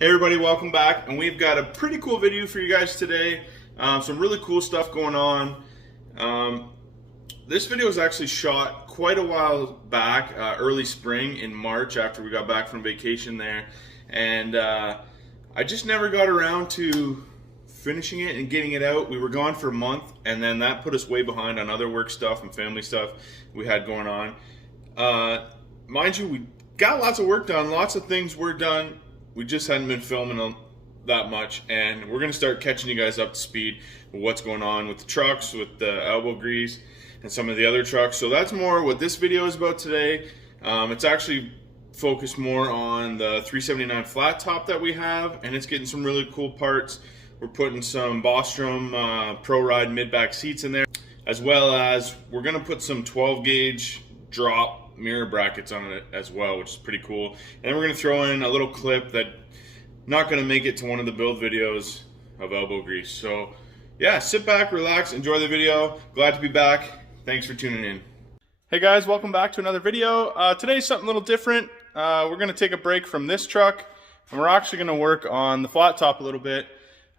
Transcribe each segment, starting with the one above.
Hey everybody, welcome back, and we've got a pretty cool video for you guys today. Some really cool stuff going on. This video was actually shot quite a while back, early spring in March after we got back from vacation there, and I just never got around to finishing it and getting it out. We were gone for a month, and then that put us way behind on other work stuff and family stuff we had going on. Mind you, we got lots of work done, lots of things were done. We just hadn't been filming that much, and we're going to start catching you guys up to speed with what's going on with the trucks, with the elbow grease, and some of the other trucks. So that's more what this video is about today. It's actually focused more on the 379 flat top that we have, and it's getting some really cool parts. We're putting some Bostrom Pro Ride mid-back seats in there, as well as we're going to put some 12 gauge drop mirror brackets on it as well, which is pretty cool. And then we're going to throw in a little clip that not going to make it to one of the build videos of elbow grease. So yeah, sit back, relax, enjoy the video. Glad to be back. Thanks for tuning in. Hey guys, welcome back to another video. Today's something a little different. We're going to take a break from this truck, and we're actually going to work on the flat top a little bit.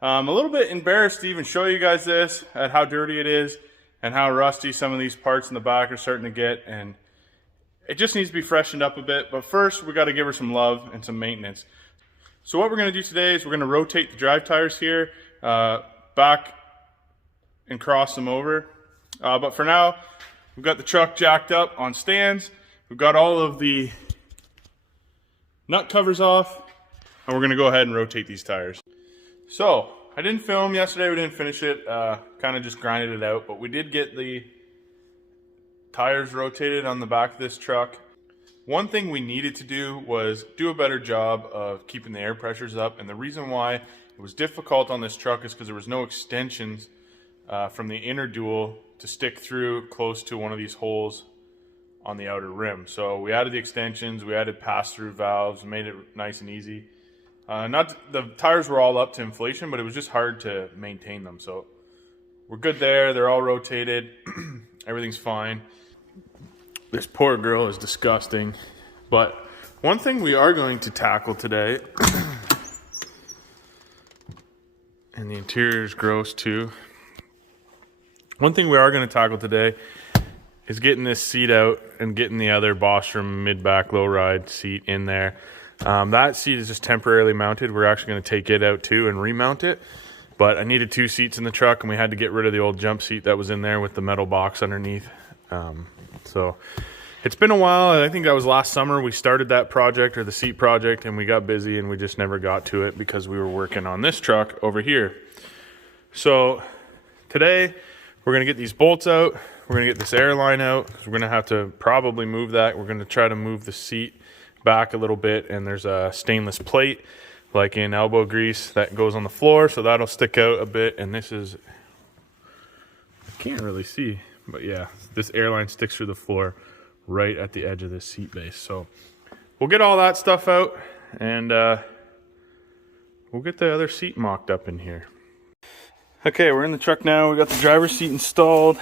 I'm a little bit embarrassed to even show you guys this, at how dirty it is and how rusty some of these parts in the back are starting to get, and it just needs to be freshened up a bit. But first, we got to give her some love and some maintenance. So what we're going to do today is we're going to rotate the drive tires here back and cross them over. But for now, we've got the truck jacked up on stands. We've got all of the nut covers off, and we're going to go ahead and rotate these tires. So I didn't film yesterday. We didn't finish it. Kind of just grinded it out, but we did get the tires rotated on the back of this truck. One thing we needed to do was do a better job of keeping the air pressures up, and the reason why it was difficult on this truck is because there was no extensions from the inner dual to stick through close to one of these holes on the outer rim. So we added the extensions, we added pass-through valves, made it nice and easy. The tires were all up to inflation, but it was just hard to maintain them. So we're good there. They're all rotated. Everything's fine. This poor girl is disgusting. But one thing we are going to tackle today, and the interior is gross too. One thing we are going to tackle today is getting this seat out and getting the other Bostrom mid-back low-ride seat in there. That seat is just temporarily mounted. We're actually going to take it out too and remount it. But I needed two seats in the truck, and we had to get rid of the old jump seat that was in there with the metal box underneath. So it's been a while. I think that was last summer we started that project, or the seat project, and we got busy and we just never got to it because we were working on this truck over here. So today we're going to get these bolts out. We're going to get this airline out because we're going to have to probably move that. We're going to try to move the seat back a little bit, and there's a stainless plate like in elbow grease that goes on the floor, so that'll stick out a bit. And this is, I can't really see, but yeah, this airline sticks through the floor right at the edge of this seat base. So we'll get all that stuff out, and we'll get the other seat mocked up in here. Okay, we're in the truck now. We got the driver's seat installed,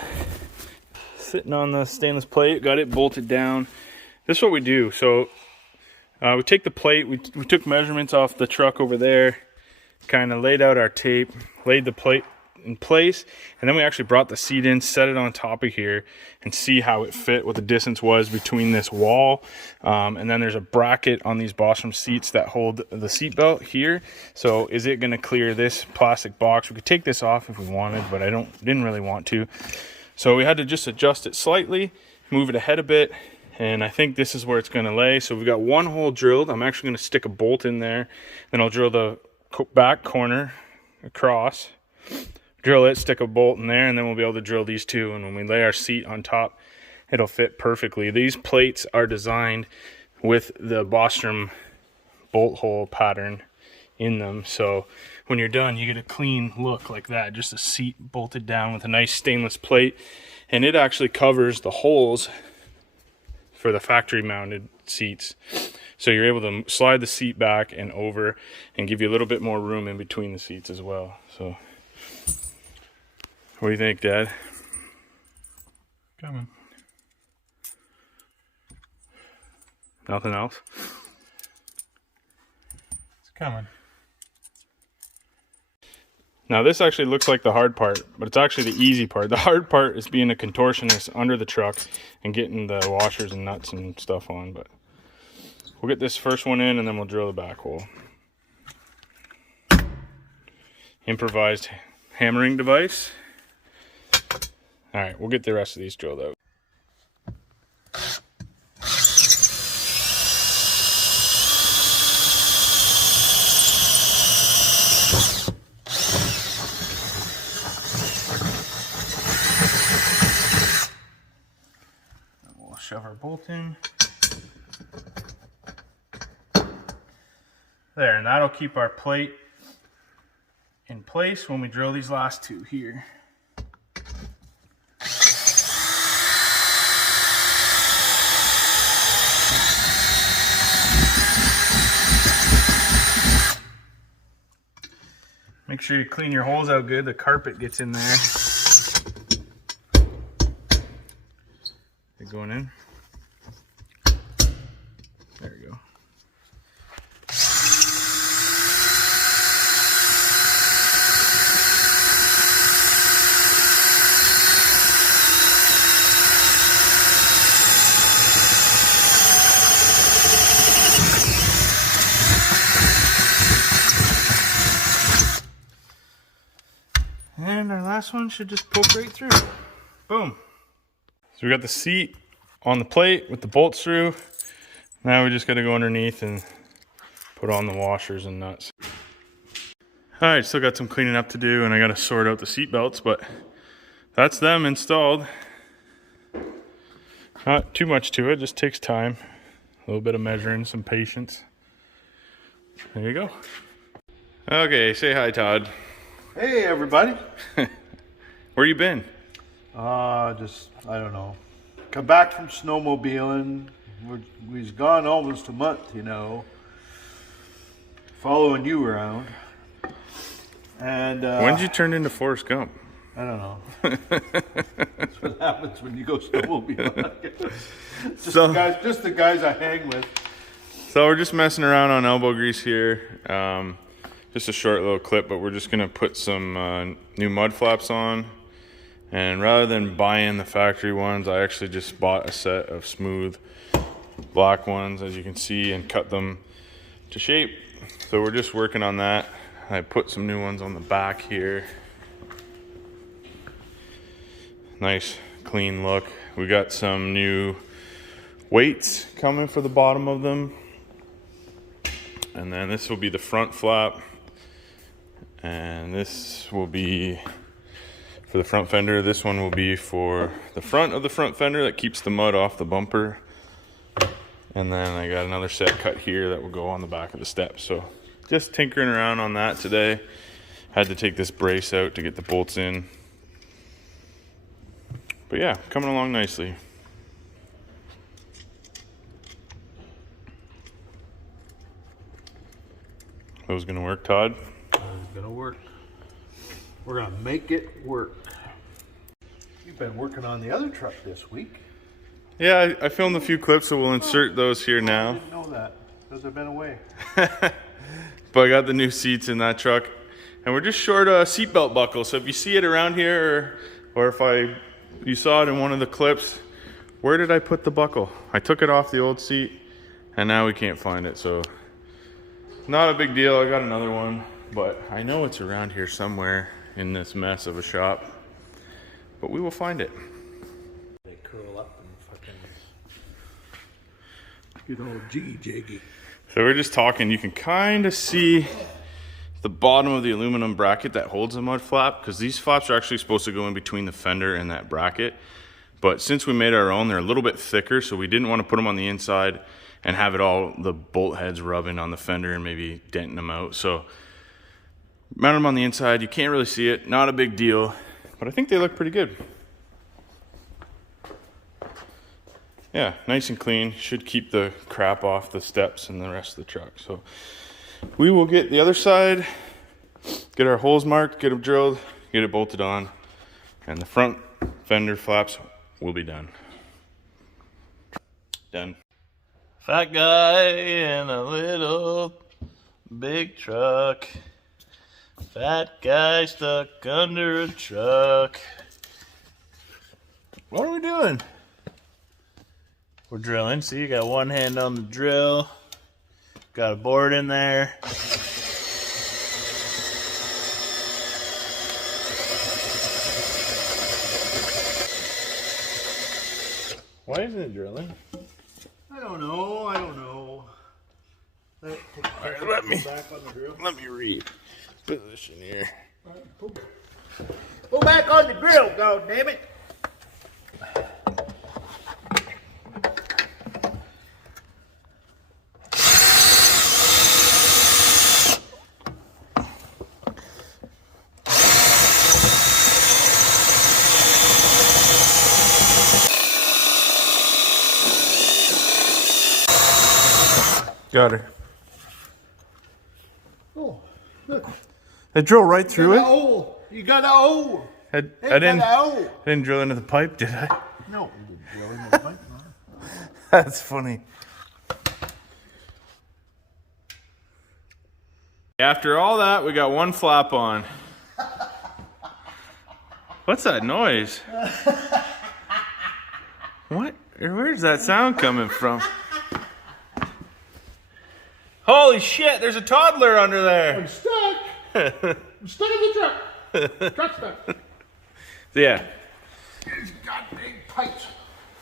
sitting on the stainless plate, got it bolted down. This is what we do. So we take the plate, we took measurements off the truck over there, kind of laid out our tape, laid the plate in place, and then we actually brought the seat in, set it on top of here, and see how it fit, what the distance was between this wall. And then there's a bracket on these Bostrom seats that hold the seat belt here. So is it going to clear this plastic box? We could take this off if we wanted, but I didn't really want to. So we had to just adjust it slightly, move it ahead a bit, and I think this is where it's going to lay. So we've got one hole drilled. I'm actually going to stick a bolt in there. Then I'll drill the back corner across, drill it, stick a bolt in there, and then we'll be able to drill these two. And when we lay our seat on top, it'll fit perfectly. These plates are designed with the Bostrom bolt hole pattern in them. So when you're done, you get a clean look like that. Just a seat bolted down with a nice stainless plate. And it actually covers the holes for the factory mounted seats, so you're able to slide the seat back and over and give you a little bit more room in between the seats as well. So what do you think, Dad? Coming. Nothing else? It's coming. Now this actually looks like the hard part, but it's actually the easy part. The hard part is being a contortionist under the truck and getting the washers and nuts and stuff on. But we'll get this first one in and then we'll drill the back hole. Improvised hammering device. All right, we'll get the rest of these drilled out. Shove our bolt in. There, and that'll keep our plate in place when we drill these last two here. Make sure you clean your holes out good. The carpet gets in there. They're going in. There we go. And our last one should just poke right through. Boom. So we got the seat on the plate with the bolts through. Now we just got to go underneath and put on the washers and nuts. All right, still got some cleaning up to do, and I got to sort out the seat belts, but that's them installed. Not too much to it, just takes time. A little bit of measuring, some patience. There you go. Okay, say hi, Todd. Hey, everybody. Where you been? Just, I don't know. Come back from snowmobiling. We've gone almost a month, you know, following you around. And when did you turn into Forrest Gump? I don't know. That's what happens when you go snowmobiling. just the guys I hang with. So we're just messing around on elbow grease here. Just a short little clip, but we're just gonna put some new mud flaps on. And rather than buying the factory ones, I actually just bought a set of smooth black ones, as you can see, and cut them to shape. So we're just working on that. I put some new ones on the back here. Nice clean look. We got some new weights coming for the bottom of them. And then this will be the front flap. And this will be for the front fender. This one will be for the front of the front fender that keeps the mud off the bumper. And then I got another set cut here that will go on the back of the step. So just tinkering around on that today. Had to take this brace out to get the bolts in. But yeah, coming along nicely. That was gonna work, Todd? It's gonna work. We're gonna make it work. You've been working on the other truck this week. Yeah, I filmed a few clips, so we'll insert those here I now. didn't know that because I've been away. But I got the new seats in that truck, and we're just short a seatbelt buckle. So if you see it around here, or if you saw it in one of the clips, where did I put the buckle? I took it off the old seat, and now we can't find it. So not a big deal. I got another one, but I know it's around here somewhere in this mess of a shop. But we will find it. They curl up and fucking get all jiggy. So we're just talking. You can kind of see the bottom of the aluminum bracket that holds the mud flap, because these flaps are actually supposed to go in between the fender and that bracket. But since we made our own, they're a little bit thicker, so we didn't want to put them on the inside and have it all, the bolt heads rubbing on the fender and maybe denting them out. So mounted them on the inside. You can't really see it. Not a big deal, but I think they look pretty good. Yeah, nice and clean. Should keep the crap off the steps and the rest of the truck. So we will get the other side, get our holes marked, get them drilled, get it bolted on, and the front fender flaps will be done. Done. Fat guy in a little big truck. Fat guy stuck under a truck. What are we doing? We're drilling. See, you got one hand on the drill. Got a board in there. Why isn't it drilling? I don't know. Let me read. Position here. Go back on the drill, God damn it! Got her. Oh, look. It drilled right through it. Oh, you got a hole. I didn't drill into the pipe, did I? No, you didn't drill into the pipe. No. That's funny. After all that, we got one flap on. What's that noise? What? Where's that sound coming from? Holy shit, there's a toddler under there. I'm stuck. I'm stuck in the truck. Truck's stuck. Yeah. These goddamn pipes.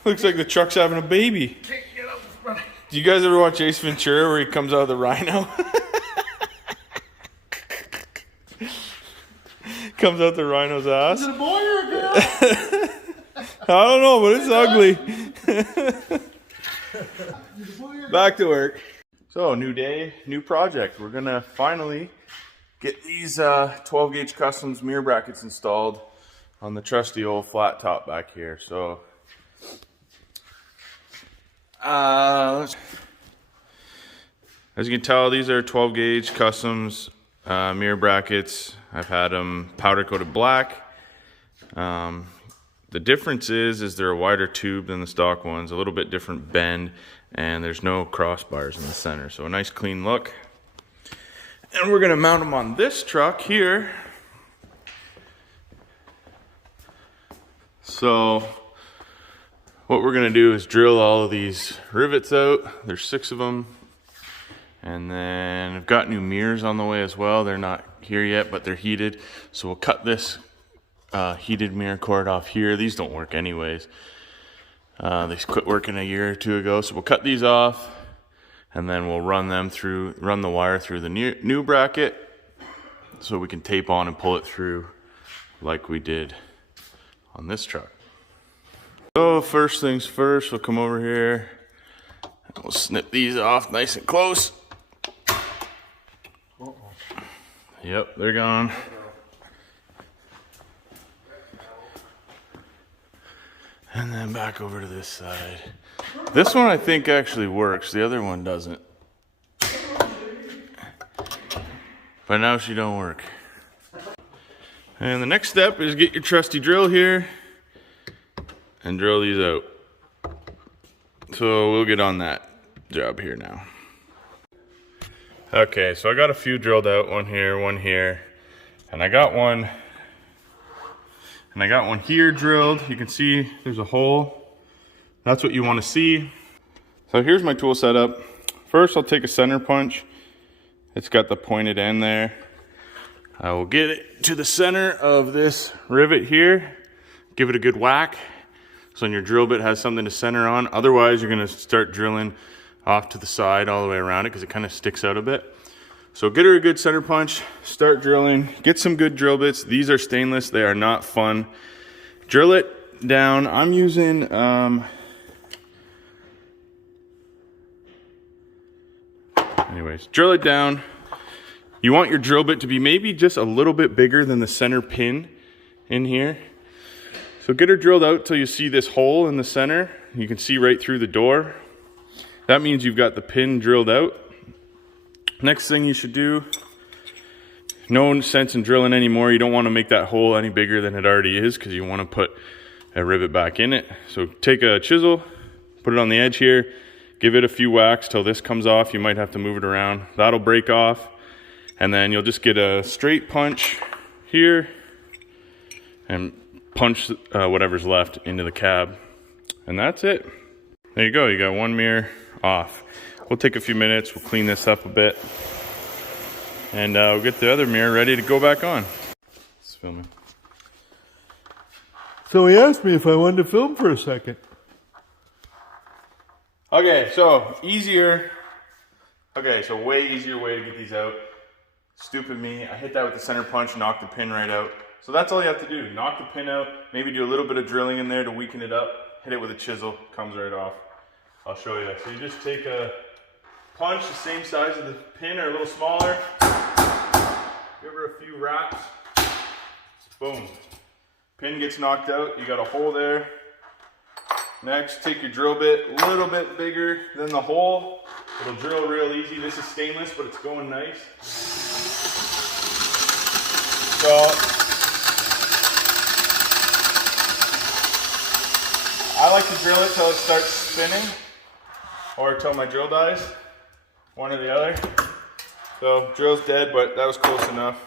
Looks like the truck's having a baby. Can't get up and run. Do you guys ever watch Ace Ventura where he comes out of the rhino? Comes out the rhino's ass. Is it a boy or a girl? I don't know, but it's ugly. Back to work. So, new day, new project. We're gonna finally get these 12 gauge customs mirror brackets installed on the trusty old flat top back here. So, as you can tell, these are 12 gauge customs mirror brackets. I've had them powder coated black. The difference is they're a wider tube than the stock ones, a little bit different bend, and there's no crossbars in the center. So a nice clean look. And we're gonna mount them on this truck here. So what we're gonna do is drill all of these rivets out. There's 6 of them. And then I've got new mirrors on the way as well. They're not here yet, but they're heated. So we'll cut this heated mirror cord off here. These don't work anyways. They quit working a year or 2 ago. So we'll cut these off and then we'll run the wire through the new bracket so we can tape on and pull it through like we did on this truck. So first things first, we'll come over here and we'll snip these off nice and close. Yep, they're gone. And then back over to this side. This one I think actually works. The other one doesn't. But now she don't work. And the next step is get your trusty drill here and drill these out. So we'll get on that job here now. Okay, so I got a few drilled out, one here, and I got one here drilled. You can see there's a hole. That's what you want to see. So here's my tool setup. First, I'll take a center punch. It's got the pointed end there. I will get it to the center of this rivet here. Give it a good whack. So then your drill bit has something to center on. Otherwise, you're gonna start drilling off to the side all the way around it because it kind of sticks out a bit. So get her a good center punch, start drilling, get some good drill bits. These are stainless, they are not fun. Drill it down. I'm using, anyways, drill it down. You want your drill bit to be maybe just a little bit bigger than the center pin in here. So get her drilled out till you see this hole in the center. You can see right through the door. That means you've got the pin drilled out. Next thing you should do, no sense in drilling anymore. You don't want to make that hole any bigger than it already is because you want to put a rivet back in it. So take a chisel, put it on the edge here, give it a few whacks till this comes off. You might have to move it around. That'll break off. And then you'll just get a straight punch here and punch whatever's left into the cab. And that's it. There you go, you got one mirror off. We'll take a few minutes, we'll clean this up a bit. And we'll get the other mirror ready to go back on. It's filming. So he asked me if I wanted to film for a second. Okay, so easier. Okay, so way easier way to get these out. Stupid me, I hit that with the center punch, knocked the pin right out. So that's all you have to do, knock the pin out, maybe do a little bit of drilling in there to weaken it up, hit it with a chisel, comes right off. I'll show you. So you just take a punch the same size of the pin or a little smaller, give her a few raps, boom. Pin gets knocked out, you got a hole there. Next, take your drill bit, a little bit bigger than the hole. It'll drill real easy. This is stainless, but it's going nice. So, I like to drill it till it starts spinning, or till my drill dies, one or the other. So, drill's dead, but that was close enough.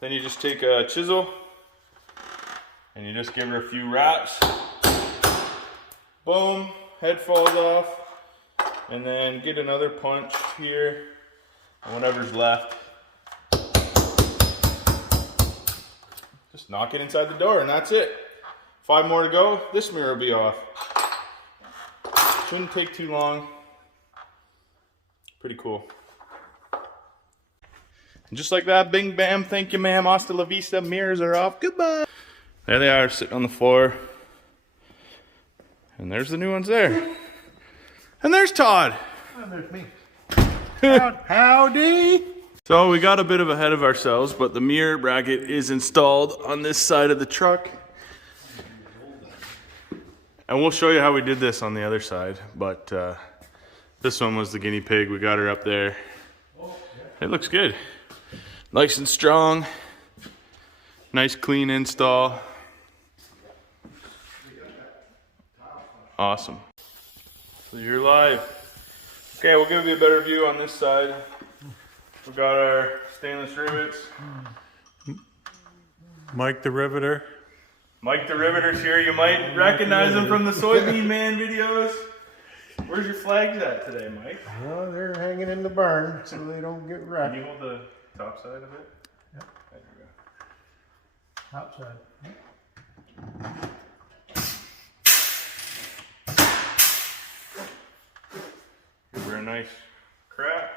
Then you just take a chisel, and you just give her a few raps. Boom, head falls off, and then get another punch here, and whatever's left. Just knock it inside the door, and that's it. 5 more to go, this mirror will be off. Shouldn't take too long. Pretty cool. And just like that, bing bam, thank you ma'am, hasta la vista, mirrors are off, goodbye. There they are, sitting on the floor. And there's the new ones there. And there's Todd. And there's me. Howdy. So we got a bit of ahead of ourselves, but the mirror bracket is installed on this side of the truck. And we'll show you how we did this on the other side. But this one was the guinea pig. We got her up there. It looks good. Nice and strong. Nice clean install. Awesome. So you're live. Okay, we'll give you a better view on this side. We've got our stainless rivets. Mike the Riveter. Mike the Riveter's here. You might recognize him from the Soybean Man videos. Where's your flags at today, Mike? Well, they're hanging in the barn so they don't get wrecked. Can you hold the top side of it? Yep. There you go. Outside. Give her a nice crack.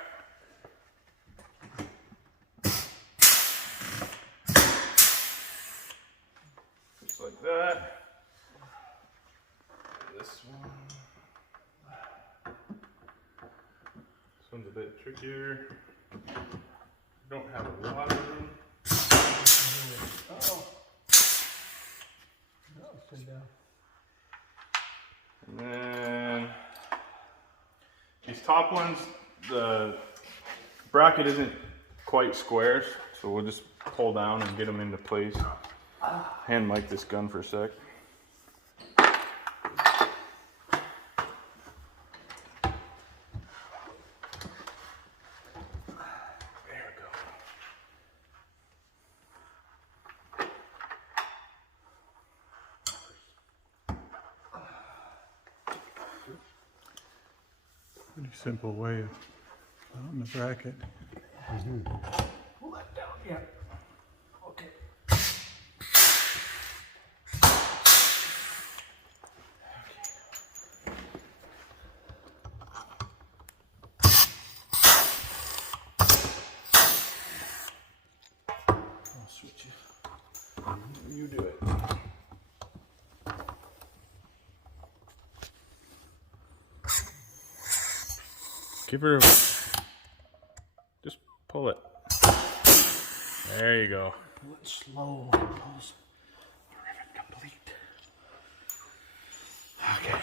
Just like that. This one. This one's a bit trickier. Don't have a lot of them. Oh. No, sit down. And then these top ones, the bracket isn't quite square, so we'll just pull down and get them into place. Hand Mike this gun for a sec. Pretty simple way of on the bracket. Pull that down. Yeah. Okay. I'll switch you. You do it. Give her a... Just pull it. There you go. Pull it slow. Pulls the rivet complete. Okay.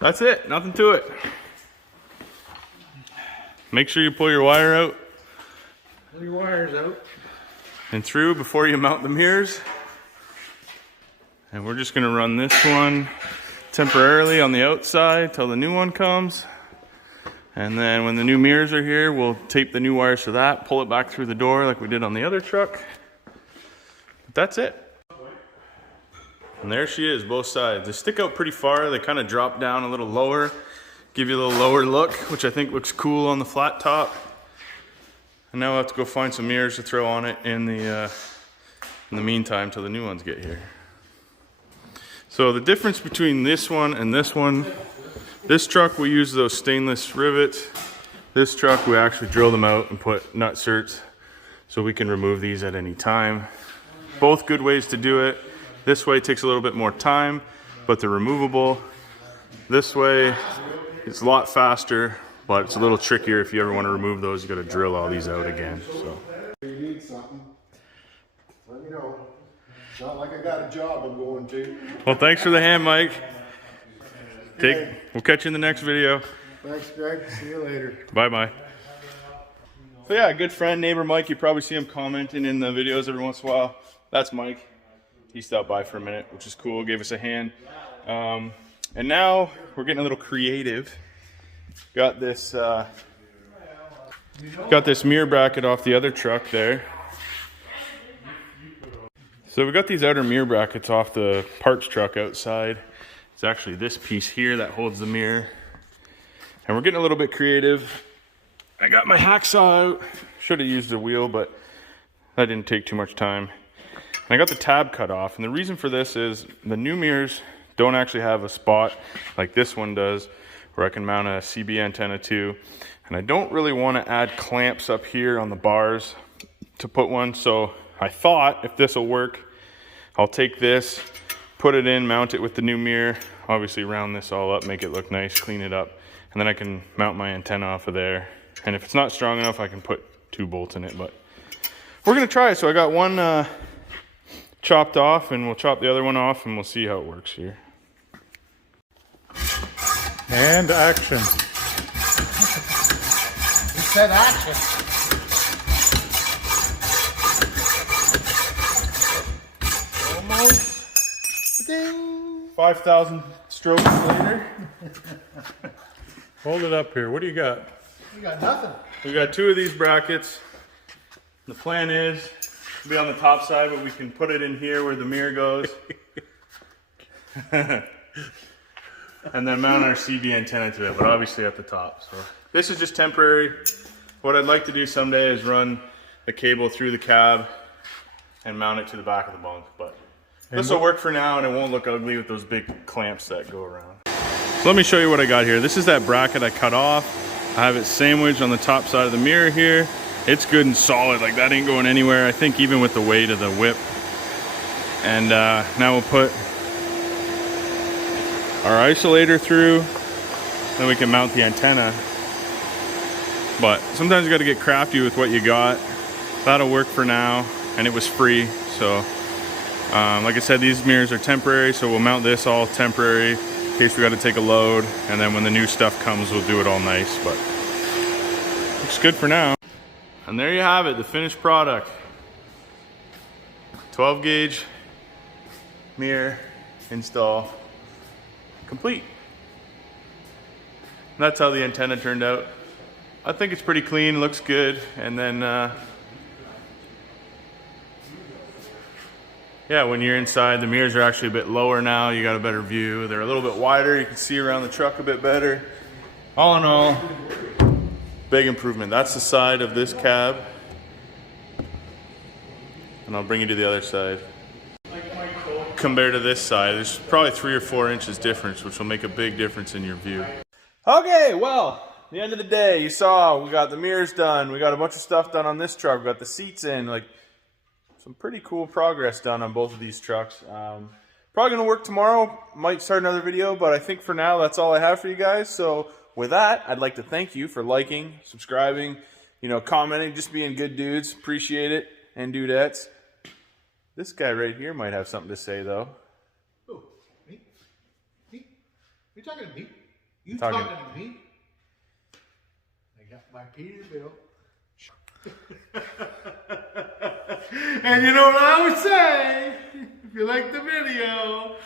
That's it. Nothing to it. Make sure you pull your wire out Pull your wires out. and through before you mount the mirrors. And we're just going to run this one temporarily on the outside till the new one comes. And then when the new mirrors are here, we'll tape the new wires to that, pull it back through the door like we did on the other truck. But that's it. And there she is, both sides. They stick out pretty far. They kind of drop down a little lower, give you a little lower look, which I think looks cool on the flat top. And now we'll have to go find some mirrors to throw on it in the meantime till the new ones get here. So the difference between this one and this one, this truck we use those stainless rivets. This truck we actually drill them out and put nut certs so we can remove these at any time. Both good ways to do it. This way takes a little bit more time, but they're removable. This way it's a lot faster, but it's a little trickier. If you ever want to remove those, you got to drill all these out again. So. If you need something, let me know. It's not like I got a job I'm going to. Well, thanks for the hand, Mike. We'll catch you in the next video. Thanks, Greg. See you later. Bye-bye. So yeah, good friend, neighbor Mike. You probably see him commenting in the videos every once in a while. That's Mike. He stopped by for a minute, which is cool. Gave us a hand. And now we're getting a little creative. Got this mirror bracket off the other truck there. So we got these outer mirror brackets off the parts truck outside. It's actually this piece here that holds the mirror. And we're getting a little bit creative. I got my hacksaw out. Should have used a wheel, but that didn't take too much time. And I got the tab cut off. And the reason for this is the new mirrors don't actually have a spot like this one does where I can mount a CB antenna to. And I don't really want to add clamps up here on the bars to put one. So I thought if this will work, I'll take this, put it in, mount it with the new mirror, obviously round this all up, make it look nice, clean it up, and then I can mount my antenna off of there. And if it's not strong enough, I can put 2 bolts in it, but we're gonna try it. So I got one chopped off, and we'll chop the other one off, and we'll see how it works here. And action. He said action. Almost. 5,000 strokes later. Hold it up here. What do you got? You got nothing. We got 2 of these brackets. The plan is to be on the top side, but we can put it in here where the mirror goes. And then mount our CB antenna to it, but obviously at the top. So this is just temporary. What I'd like to do someday is run the cable through the cab and mount it to the back of the bunk, but this will work for now, and it won't look ugly with those big clamps that go around. So let me show you what I got here. This is that bracket I cut off. I have it sandwiched on the top side of the mirror here. It's good and solid, like that ain't going anywhere. I think even with the weight of the whip. And now we'll put our isolator through, then we can mount the antenna. But sometimes you got to get crafty with what you got. That'll work for now, and it was free, so like I said, these mirrors are temporary, so we'll mount this all temporary in case we got to take a load, and then when the new stuff comes, we'll do it all nice. But looks good for now. And there you have it, the finished product. 12 gauge mirror install complete. And that's how the antenna turned out. I think it's pretty clean, looks good, and then yeah, when you're inside, the mirrors are actually a bit lower now. You got a better view. They're a little bit wider. You can see around the truck a bit better. All in all, big improvement. That's the side of this cab. And I'll bring you to the other side. Compared to this side, there's probably 3 or 4 inches difference, which will make a big difference in your view. Okay, well, the end of the day, you saw we got the mirrors done. We got a bunch of stuff done on this truck. We got the seats in. Like, some pretty cool progress done on both of these trucks. Probably gonna work tomorrow. Might start another video, but I think for now that's all I have for you guys. So with that, I'd like to thank you for liking, subscribing, you know, commenting, just being good dudes. Appreciate it, and dudettes. This guy right here might have something to say though. Oh, me? Me? You talking to me? You Talking- talking to me? I got my Peterbilt. And you know what I would say? If you like the video,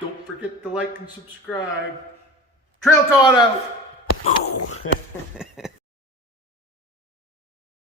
don't forget to like and subscribe. Trail Todd out!